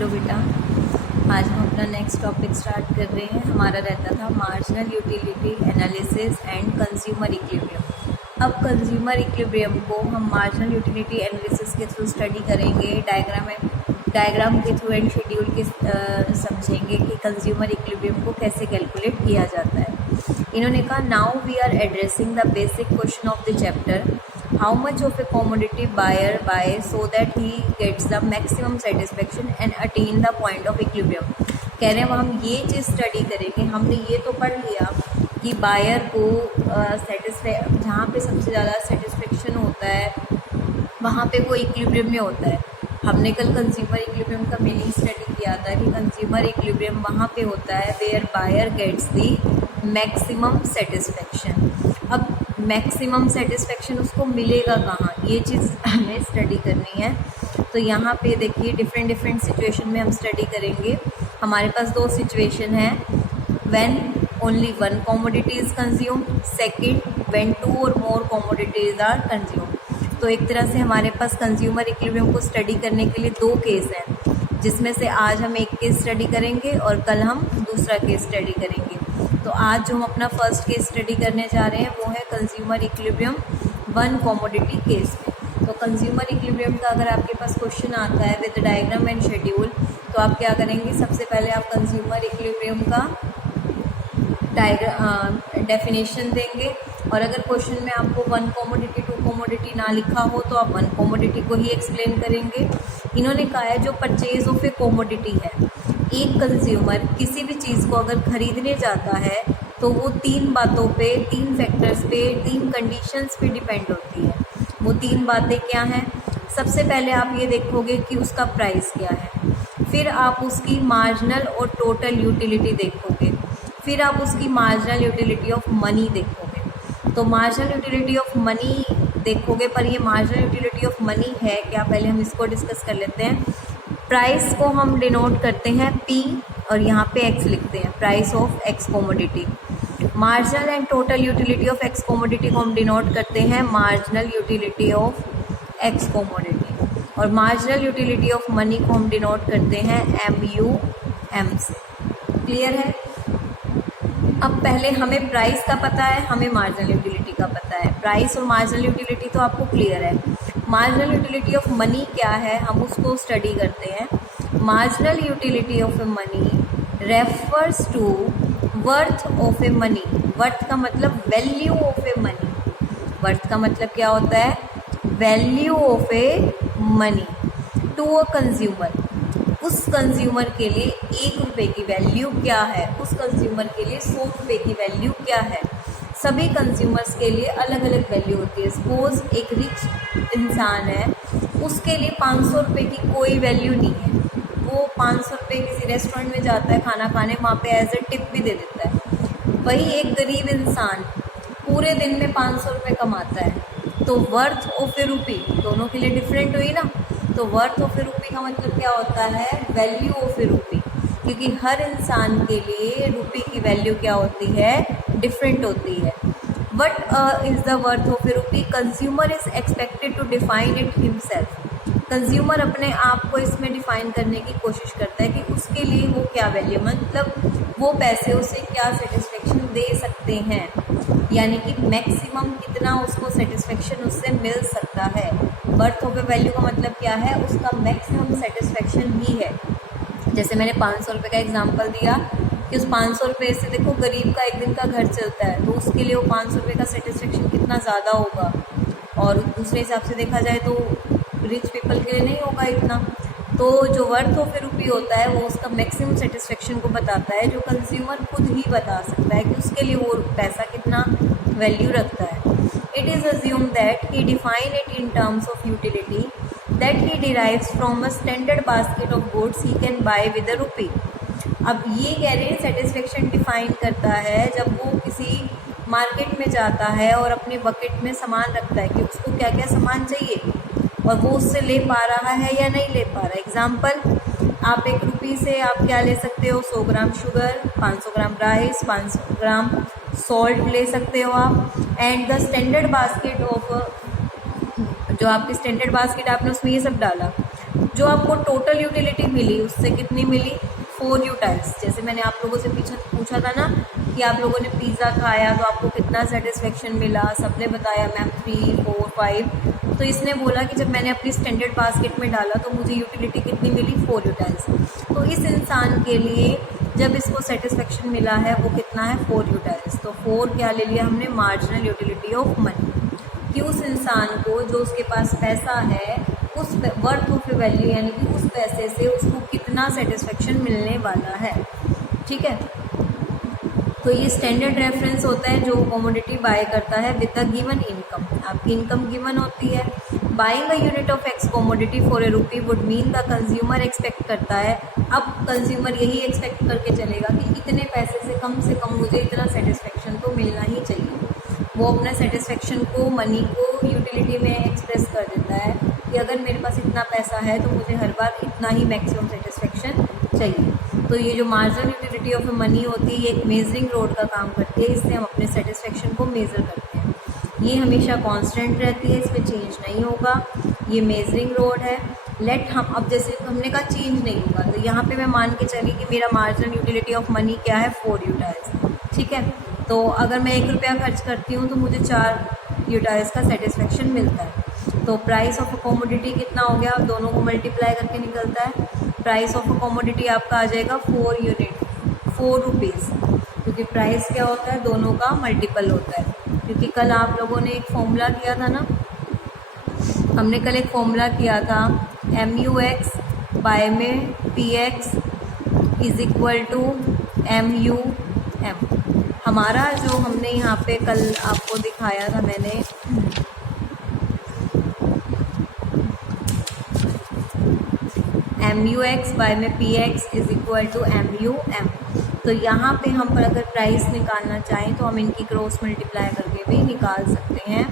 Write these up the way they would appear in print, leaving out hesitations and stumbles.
Hello बेटा, आज हम अपना नेक्स्ट टॉपिक स्टार्ट कर रहे हैं। हमारा रहता था marginal utility analysis and consumer equilibrium. अब कंज्यूमर इक्विलिब्रियम को हम मार्जिनल यूटिलिटी एनालिसिस के थ्रू स्टडी करेंगे, डायग्राम के थ्रू एंड शेड्यूल के समझेंगे कि कंज्यूमर इक्विलिब्रियम को कैसे कैलकुलेट किया जाता है। इन्होंने कहा now we are addressing the basic question of the chapter, how much of a commodity buyer buys so that he gets the maximum satisfaction and attain the point of equilibrium। कह रहे हैं हम ये चीज़ स्टडी करेंगे। हमने ये तो पढ़ लिया कि बायर को जहाँ पे सबसे ज़्यादा सेटिस्फेक्शन होता है वहाँ पे वो इक्विलिब्रियम में होता है। हमने कल कंज्यूमर इक्विलिब्रियम का मीनिंग स्टडी किया था कि कंज्यूमर इक्विलिब्रियम वहाँ पे होता है where buyer gets the maximum satisfaction. अब मैक्सिमम सेटिस्फेक्शन उसको मिलेगा कहाँ, ये चीज़ हमें स्टडी करनी है। तो यहाँ पे देखिए डिफरेंट सिचुएशन में हम स्टडी करेंगे। हमारे पास दो सिचुएशन है, when only one commodity is consume, second when two or more commodities are consume. तो एक तरह से हमारे पास कंज्यूमर इक्विलिब्रियम को स्टडी करने के लिए दो केस हैं, जिसमें से आज हम एक केस स्टडी करेंगे और कल हम दूसरा केस स्टडी करेंगे। तो आज जो हम अपना फर्स्ट केस स्टडी करने जा रहे हैं वो है consumer equilibrium one commodity case में। तो कंज्यूमर इक्विलिब्रियम का अगर आपके पास क्वेश्चन आता है विद डायग्राम एंड शेड्यूल, तो आप क्या करेंगे, सबसे पहले आप कंज्यूमर इक्विलिब्रियम का डेफिनेशन देंगे। और अगर क्वेश्चन में आपको वन कमोडिटी टू कमोडिटी ना लिखा हो तो आप वन कमोडिटी को ही एक्सप्लेन करेंगे। इन्होंने कहा है जो परचेज ऑफ ए कमोडिटी है, एक कंज्यूमर किसी भी चीज़ को अगर खरीदने जाता है तो वो तीन बातों पे, तीन फैक्टर्स पे, तीन कंडीशंस पे डिपेंड होती है। वो तीन बातें क्या हैं? सबसे पहले आप ये देखोगे कि उसका प्राइस क्या है, फिर आप उसकी मार्जिनल और टोटल यूटिलिटी देखोगे, फिर आप उसकी मार्जिनल यूटिलिटी ऑफ मनी देखोगे। तो मार्जिनल यूटिलिटी ऑफ मनी देखोगे, पर ये मार्जिनल यूटिलिटी ऑफ मनी है क्या, पहले हम इसको डिस्कस कर लेते हैं। प्राइस को हम डिनोट करते हैं P और यहाँ पे X लिखते हैं, price of X commodity. Marginal and total utility of X commodity को हम डिनोट करते हैं marginal utility of X commodity, और मार्जिनल यूटिलिटी ऑफ मनी को हम डिनोट करते हैं MUM से। क्लियर है? अब पहले हमें प्राइस का पता है, हमें मार्जिनल यूटिलिटी का पता है। प्राइस और मार्जिनल यूटिलिटी तो आपको क्लियर है। मार्जिनल यूटिलिटी ऑफ मनी क्या है, हम उसको स्टडी करते हैं। Marginal utility of a money refers to worth of a money. Worth का मतलब value of a money. Worth का मतलब क्या होता है? Value of a money to a consumer. उस कंज्यूमर के लिए 1 रुपये की वैल्यू क्या है, उस कंज्यूमर के लिए 100 रुपये की वैल्यू क्या है। सभी कंज्यूमर्स के लिए अलग अलग वैल्यू होती है। सपोज एक रिच इंसान है, उसके लिए 500 रुपये की कोई वैल्यू नहीं है। वो 500 रुपये किसी रेस्टोरेंट में जाता है खाना खाने, वहाँ पे एज ए टिप भी दे देता है। वही एक गरीब इंसान पूरे दिन में 500 रुपये कमाता है, तो वर्थ ऑफ ए रूपी दोनों के लिए डिफरेंट हुई ना। तो वर्थ ऑफ ए रूपी का मतलब क्या होता है? वैल्यू ऑफ ए रूपी, क्योंकि हर इंसान के लिए रुपये की वैल्यू क्या होती है? डिफरेंट होती है। What is the worth of a rupee? Consumer is expected to define it himself. Consumer अपने आप को इसमें डिफाइन करने की कोशिश करता है कि उसके लिए वो क्या वैल्यू, मतलब वो पैसे उसे क्या सेटिस्फेक्शन दे सकते हैं, यानी कि मैक्सिमम कितना उसको सेटिस्फेक्शन उससे मिल सकता है। वर्थ ऑफ ए वैल्यू का मतलब क्या है? उसका मैक्सिमम सेटिस्फेक्शन ही है। जैसे मैंने 500 रुपये का एग्जांपल दिया कि उस 500 रुपये से देखो गरीब का एक दिन का घर चलता है, तो उसके लिए वो 500 रुपये का सेटिस्फेक्शन कितना ज़्यादा होगा, और दूसरे हिसाब से देखा जाए तो रिच पीपल के लिए नहीं होगा इतना। तो जो वर्थ ऑफ ए रूपी होता है वो उसका मैक्सिमम सेटिस्फेक्शन को बताता है, जो कंज्यूमर खुद ही बता सकता है कि उसके लिए वो पैसा कितना वैल्यू रखता है। It is assume that he define it in terms of utility that he derives from a standard basket of goods he can buy with a रूपी। अब ये कह रहे हैं सेटिस्फेक्शन डिफाइन करता है जब वो किसी मार्केट में जाता है और अपने बकेट में सामान रखता है कि उसको क्या क्या सामान चाहिए और वो उससे ले पा रहा है या नहीं ले पा रहा है। एग्जाम्पल, आप 1 रुपये से आप क्या ले सकते हो? 100 ग्राम शुगर, 500 ग्राम राइस, 500 ग्राम सॉल्ट ले सकते हो आप। And the standard basket of, जो आपकी स्टैंडर्ड बास्केट आपने उसमें ये सब डाला, जो आपको टोटल यूटिलिटी मिली उससे कितनी मिली, 4 यूटाइल्स। जैसे मैंने आप लोगों से पूछा था ना कि आप लोगों ने पिज़्ज़ा खाया तो आपको कितना सेटिस्फेक्शन मिला, सबने बताया मैम 3, 4, 5। तो इसने बोला कि जब मैंने अपनी स्टैंडर्ड बास्केट में डाला तो मुझे यूटिलिटी कितनी मिली, 4 यूटाइल्स। तो इस इंसान के लिए जब इसको सेटिस्फेक्शन मिला है वो कितना है, 4 यूटाइल्स। तो 4 क्या ले लिया हमने, मार्जिनल यूटिलिटी ऑफ मनी, कि उस इंसान को जो उसके पास पैसा है उस वर्थ ऑफ वैल्यू यानी कि उस पैसे से उसको कितना सेटिस्फेक्शन मिलने वाला है। ठीक है, तो ये स्टैंडर्ड रेफरेंस होता है जो कमोडिटी बाय करता है विद द गिवन इनकम। आपकी इनकम गिवन होती है। Buying a unit of x commodity for a rupee would mean the consumer expect करता है। अब कंज्यूमर यही एक्सपेक्ट करके चलेगा कि इतने पैसे से कम मुझे इतना सेटिस्फेक्शन तो मिलना ही चाहिए। वो अपना सेटिस्फेक्शन को, मनी को यूटिलिटी में एक्सप्रेस कर देता है कि अगर मेरे पास इतना पैसा है तो मुझे हर बार इतना ही मैक्सिमम सेटिस्फेक्शन चाहिए। तो ये जो मार्जिनल यूटिलिटी ऑफ मनी होती है ये एक मेजरिंग रोड का काम करती है। इससे हम अपने सेटिस्फेक्शन को मेज़र करते हैं। ये हमेशा कांस्टेंट रहती है, इसमें चेंज नहीं होगा। ये मेजरिंग रोड है। लेट हम अब जैसे हमने कहा चेंज नहीं होगा, तो यहाँ पे मैं मान के चली कि मेरा मार्जिनल यूटिलिटी ऑफ मनी क्या है, 4 यूटाइल्स। ठीक है, तो अगर मैं 1 रुपया खर्च करती हूँ तो मुझे 4 यूटाइल्स का सेटिस्फेक्शन मिलता है। तो प्राइस ऑफ अ कमोडिटी कितना हो गया, दोनों को मल्टीप्लाई करके निकलता है। प्राइस ऑफ अ कमोडिटी आपका आ जाएगा 4 यूनिट, 4 रुपीज़, क्योंकि प्राइस क्या होता है, दोनों का मल्टीपल होता है। क्योंकि कल आप लोगों ने एक फॉर्मूला किया था ना, हमने कल एक फॉर्मूला किया था MUX बाय में PX is equal to MUM। हमारा जो हमने यहाँ पे कल आपको दिखाया था मैंने, MUX बाय में PX is equal to MUM। तो यहाँ पे हम पर अगर प्राइस निकालना चाहें तो हम इनकी क्रॉस मल्टीप्लाई करके भी निकाल सकते हैं।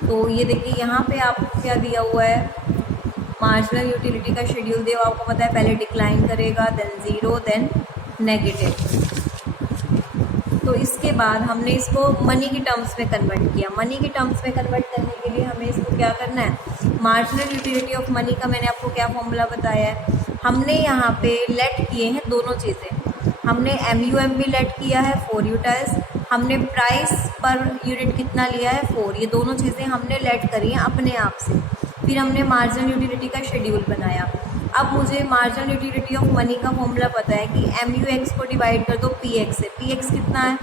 तो ये देखिए यहाँ पे आपको क्या दिया हुआ है, मार्जिनल यूटिलिटी का शेड्यूल दिया हुआ, आपको पता है पहले डिक्लाइन करेगा, देन 0, देन नेगेटिव। तो इसके बाद हमने इसको मनी की टर्म्स में कन्वर्ट किया। मनी की टर्म्स में कन्वर्ट करने के लिए हमें इसको क्या करना है, मार्जिनल यूटिलिटी ऑफ मनी का मैंने आपको क्या फॉर्मूला बताया है, हमने यहाँ पे लेट किए हैं दोनों चीज़ें। हमने MUM भी लेट किया है 4 यूटाइल्स, हमने प्राइस पर यूनिट कितना लिया है 4, ये दोनों चीज़ें हमने लेट करी हैं अपने आप से। फिर हमने मार्जिनल यूटिलिटी का शेड्यूल बनाया। अब मुझे मार्जिनल यूटिलिटी ऑफ मनी का फॉर्मूला पता है कि MUX को डिवाइड कर दो PX से। PX कितना है,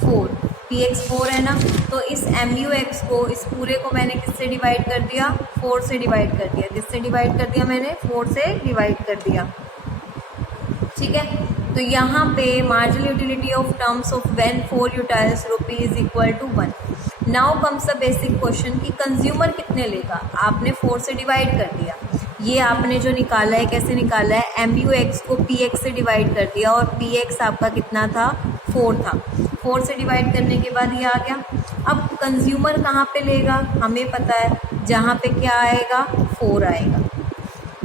4, PX 4 है ना। तो इस MUX को, इस पूरे को मैंने किससे डिवाइड कर दिया, 4 से डिवाइड कर दिया। किससे डिवाइड कर दिया मैंने, 4 से डिवाइड कर दिया। ठीक है, तो यहाँ पे marginal utility of terms of when 4 utils rupee is equal to 1। Now comes the basic question कि कंज्यूमर कितने लेगा। आपने 4 से डिवाइड कर दिया, ये आपने जो निकाला है कैसे निकाला है, MUX को PX से डिवाइड कर दिया और PX आपका कितना था, 4 था। 4 से डिवाइड करने के बाद ये आ गया। अब कंज्यूमर कहाँ पे लेगा, हमें पता है, जहाँ पे क्या आएगा, 4 आएगा,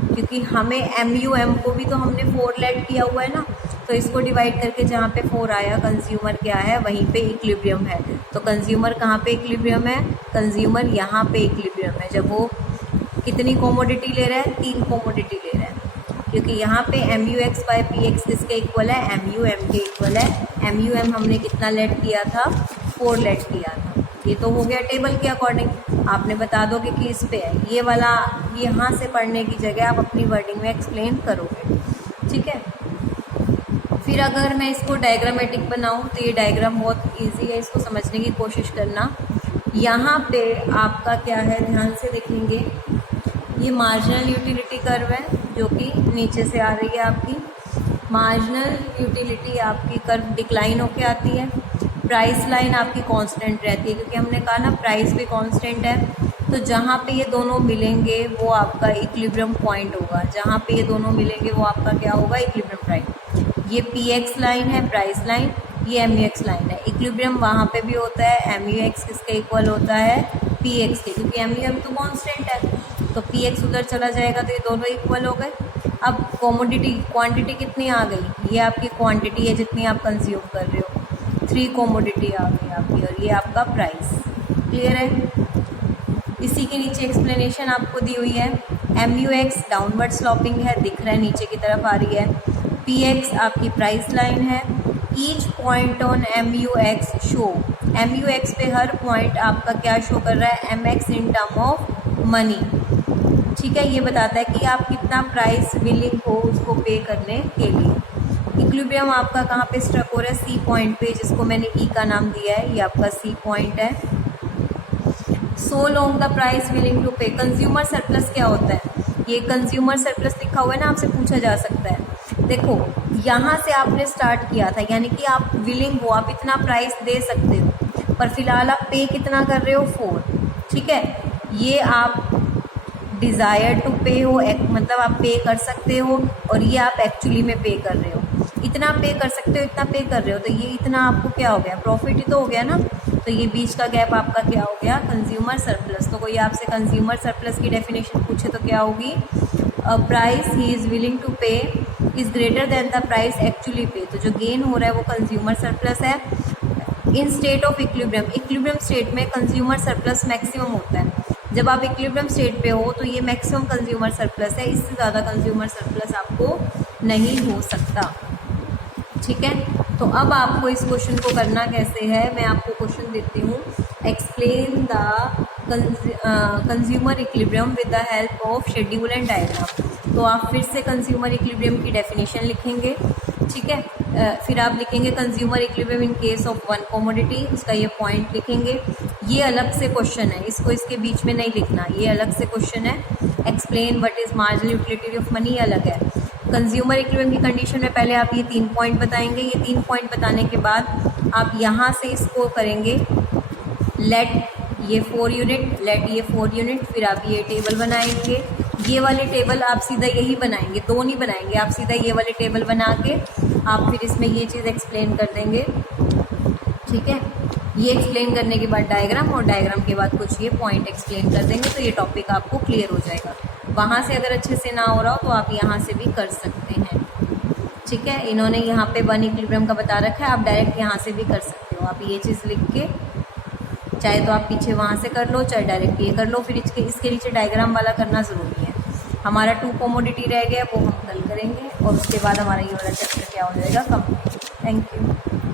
क्योंकि हमें MUM को भी तो हमने 4 लेट किया हुआ है ना। तो इसको डिवाइड करके जहाँ पे 4 आया, कंज्यूमर क्या है, वहीं पे इक्विलिब्रियम है। तो कंज्यूमर कहाँ पे इक्विलिब्रियम है, कंज्यूमर यहाँ पे इक्विलिब्रियम है। जब वो कितनी कमोडिटी ले रहा है, 3 कमोडिटी ले रहा है, क्योंकि यहाँ पे MUX बाय PX किसके इक्वल है, MUM के इक्वल है। MUM हमने कितना लेट किया था, 4 लेट किया था। ये तो हो गया टेबल के अकॉर्डिंग। आपने बता दो कि किस पे है ये वाला, यहाँ से पढ़ने की जगह आप अपनी वर्डिंग में एक्सप्लेन करोगे। ठीक है, फिर अगर मैं इसको डायग्रामेटिक बनाऊँ तो ये डायग्राम बहुत इजी है, इसको समझने की कोशिश करना। यहाँ पे आपका क्या है, ध्यान से देखेंगे, ये मार्जिनल यूटिलिटी कर्व है जो कि नीचे से आ रही है। आपकी मार्जिनल यूटिलिटी आपकी कर्व डिक्लाइन होके आती है। प्राइस लाइन आपकी कांस्टेंट रहती है, क्योंकि हमने कहा ना प्राइस भी कांस्टेंट है। तो जहाँ पे ये दोनों मिलेंगे वो आपका इक्विलिब्रियम पॉइंट होगा। जहाँ पे ये दोनों मिलेंगे वो आपका क्या होगा, इक्विलिब्रियम पॉइंट। ये PX लाइन है, प्राइस लाइन, ये MUX लाइन है। इक्विलिब्रियम वहाँ पे भी होता है। MUX किसके इक्वल होता है, PX के, क्योंकि MUM तो कांस्टेंट है। तो PX उधर चला जाएगा तो ये दोनों इक्वल हो गए। अब कमोडिटी क्वांटिटी कितनी आ गई, ये आपकी क्वांटिटी है जितनी आप कंज्यूम कर रहे हो। 3 कमोडिटी आ गई आपकी, और ये आपका प्राइस। क्लियर है। इसी के नीचे एक्सप्लेनेशन आपको दी हुई है। MUX डाउनवर्ड स्लॉपिंग है, दिख रहा है नीचे की तरफ आ रही है। PX आपकी प्राइस लाइन है। Each point on MUX show, MUX पे हर पॉइंट आपका क्या शो कर रहा है, MX in term of money. ठीक है, ये बताता है कि आप कितना प्राइस विलिंग हो उसको पे करने के लिए। इक्विलिब्रियम आपका कहाँ पे स्ट्रक हो रहा है, C पॉइंट पे, जिसको मैंने E का नाम दिया है, ये आपका C पॉइंट है। So long the price willing to pay, consumer surplus क्या होता है, ये कंज्यूमर सरप्लस लिखा हुआ है ना, आपसे पूछा जा सकता है। देखो यहाँ से आपने स्टार्ट किया था, यानी कि आप विलिंग हो, आप इतना प्राइस दे सकते हो, पर फिलहाल आप पे कितना कर रहे हो, 4। ठीक है, ये आप डिज़ायर टू पे हो, मतलब आप पे कर सकते हो, और ये आप एक्चुअली में पे कर रहे हो। इतना पे कर सकते हो, इतना पे कर रहे हो, तो ये इतना आपको क्या हो गया, प्रॉफिट ही तो हो गया ना। तो ये बीच का गैप आपका क्या हो गया, कंज्यूमर सरप्लस। तो कोई आपसे कंज्यूमर सरप्लस की डेफिनेशन पूछे तो क्या होगी, price he is willing to pay is greater than the price actually pay. तो जो गेन हो रहा है वो कंज्यूमर सरप्लस है। इन state of equilibrium, equilibrium state में कंज्यूमर सरप्लस मैक्सिमम होता है। जब आप इक्विलिब्रियम स्टेट पे हो तो ये मैक्सिमम कंज्यूमर सरप्लस है, इससे ज़्यादा कंज्यूमर सरप्लस आपको नहीं हो सकता। ठीक है, तो अब आपको इस क्वेश्चन को करना कैसे है, मैं आपको क्वेश्चन देती हूँ। Explain the consumer equilibrium with the help of schedule and diagram. तो आप फिर से कंज्यूमर इक्विलिब्रियम की डेफिनेशन लिखेंगे। ठीक है, फिर आप लिखेंगे consumer equilibrium in case of one commodity, उसका ये पॉइंट लिखेंगे। ये अलग से क्वेश्चन है, इसको इसके बीच में नहीं लिखना, ये अलग से क्वेश्चन है। Explain what is marginal utility of money अलग है। कंज्यूमर इक्विलिब्रियम की कंडीशन में पहले आप ये 3 पॉइंट बताएंगे। ये 3 पॉइंट बताने के बाद आप यहाँ से इसको करेंगे लेट ये 4 यूनिट, लेट ये 4 यूनिट, फिर आप ये टेबल बनाएंगे। ये वाले टेबल आप सीधा यही बनाएंगे, 2 नहीं बनाएंगे, आप सीधा ये वाले टेबल बना के आप फिर इसमें ये चीज़ एक्सप्लेन कर देंगे। ठीक है, ये एक्सप्लेन करने के बाद डायग्राम, और डायग्राम के बाद कुछ ये पॉइंट एक्सप्लेन कर देंगे, तो ये टॉपिक आपको क्लियर हो जाएगा। वहाँ से अगर अच्छे से ना हो रहा हो तो आप यहाँ से भी कर सकते हैं। ठीक है, इन्होंने यहाँ पे वन इक्विलिब्रियम का बता रखा है, आप डायरेक्ट यहाँ से भी कर सकते हो। आप ये चीज़ लिख के चाहे तो आप पीछे वहाँ से कर लो, चाहे डायरेक्ट ये कर लो, फिर इसके नीचे डायग्राम वाला करना ज़रूरी है। हमारा 2 कमोडिटी रह गया, वो हम कल करेंगे, और उसके बाद हमारा ये वाला चैप्टर क्या हो जाएगा, कंप्लीट। Thank you.